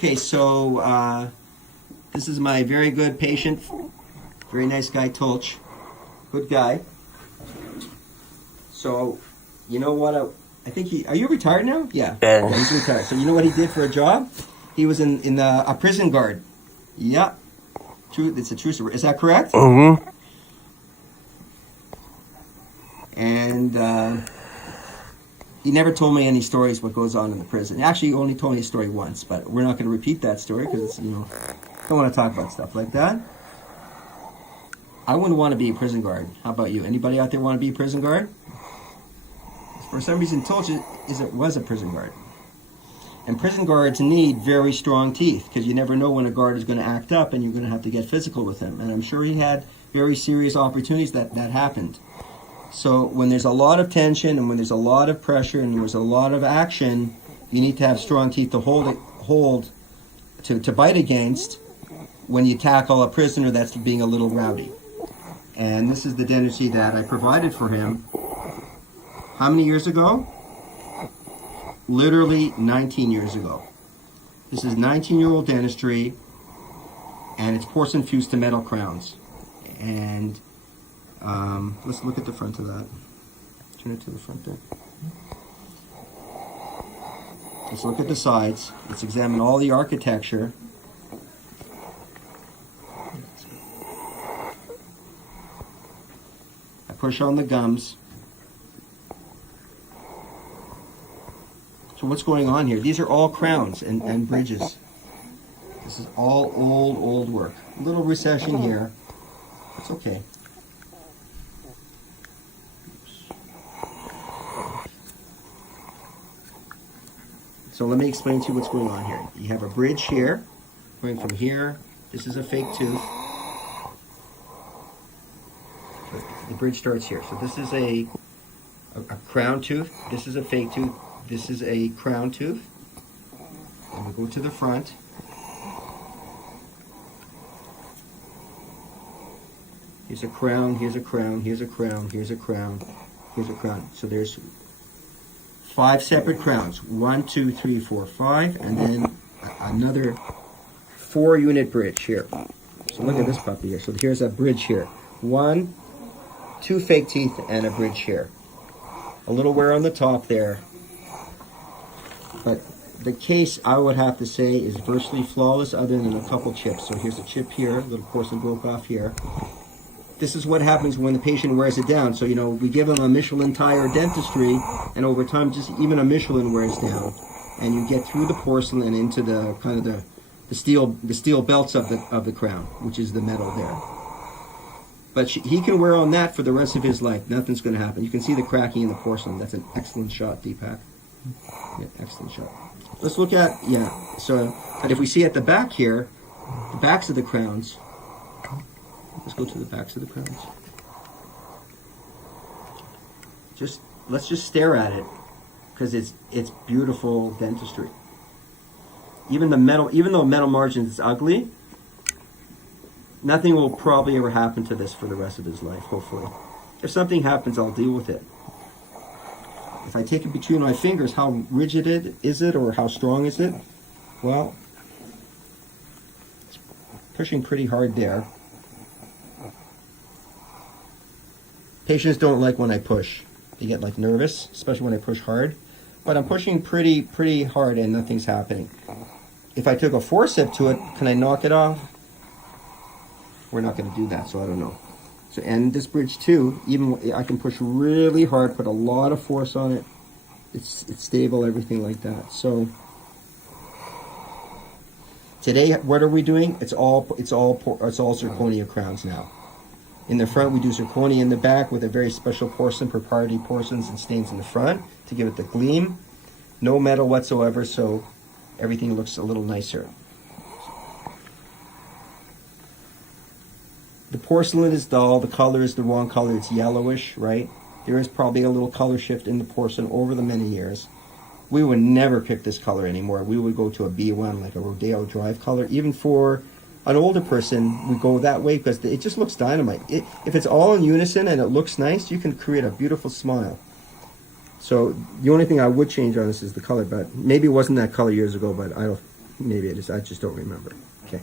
Okay, so this is my very good patient, very nice guy, Tolch. Good guy. So, you know what? I think are you retired now? Yeah. Yeah. Yeah, he's retired. So you know what he did for a job? He was in a prison guard. Yeah. True. It's a true story. Is that correct? Mm-hmm. And he never told me any stories what goes on in the prison. Actually, he only told me a story once, but we're not going to repeat that story because it's, you know, don't want to talk about stuff like that. I wouldn't want to be a prison guard. How about you? Anybody out there want to be a prison guard? For some reason, Tolch was a prison guard. And prison guards need very strong teeth because you never know when a guard is going to act up and you're going to have to get physical with him. And I'm sure he had very serious opportunities that happened. So when there's a lot of tension and when there's a lot of pressure and there's a lot of action, you need to have strong teeth to to bite against when you tackle a prisoner that's being a little rowdy. And this is the dentistry that I provided for him. How many years ago? Literally 19 years ago. This is 19-year-old dentistry, and it's porcelain fused to metal crowns. And let's look at the front of that. Turn it to the front there. Let's look at the sides. Let's examine all the architecture. I push on the gums. So what's going on here? These are all crowns and bridges. This is all old work. A little recession here. It's okay. So let me explain to you what's going on here. You have a bridge here, going from here. This is a fake tooth. The bridge starts here. So this is a crown tooth. This is a fake tooth. This is a crown tooth. And we go to the front. Here's a crown, here's a crown, here's a crown, here's a crown, here's a crown. So there's 5 separate crowns. 1, 2, 3, 4, 5, and then another 4-unit bridge here. So look at this puppy here. So here's a bridge here. 1, 2 fake teeth, and a bridge here. A little wear on the top there. But the case, I would have to say, is virtually flawless other than a couple chips. So here's a chip here, a little porcelain broke off here. This is what happens when the patient wears it down. So, you know, we give them a Michelin tire dentistry, and over time, just even a Michelin wears down. And you get through the porcelain and into the kind of the steel belts of the crown, which is the metal there. But he can wear on that for the rest of his life. Nothing's going to happen. You can see the cracking in the porcelain. That's an excellent shot, Deepak. Yeah, excellent shot. Let's look at, so, but if we see at the back here, the backs of the crowns, let's go to the backs of the crowns. Let's just stare at it, because it's beautiful dentistry. Even though metal margins is ugly, nothing will probably ever happen to this for the rest of his life, hopefully. If something happens, I'll deal with it. If I take it between my fingers, how rigid is it or how strong is it? Well, it's pushing pretty hard there. Patients don't like when I push. They get like nervous, especially when I push hard. But I'm pushing pretty hard and nothing's happening. If I took a forceps to it, can I knock it off? We're not going to do that, so I don't know. So, and this bridge too, even I can push really hard, put a lot of force on it. It's stable, everything like that. So today, what are we doing? It's all zirconia crowns now. In the front, we do zirconia in the back with a very special porcelain, proprietary porcelains and stains in the front to give it the gleam. No metal whatsoever, so everything looks a little nicer. The porcelain is dull, the color is the wrong color, it's yellowish, right? There is probably a little color shift in the porcelain over the many years. We would never pick this color anymore. We would go to a B1, like a Rodeo Drive color. Even for an older person, we go that way because it just looks dynamite. If it's all in unison and it looks nice, you can create a beautiful smile. So the only thing I would change on this is the color, but maybe it wasn't that color years ago, but Maybe I just don't remember. Okay.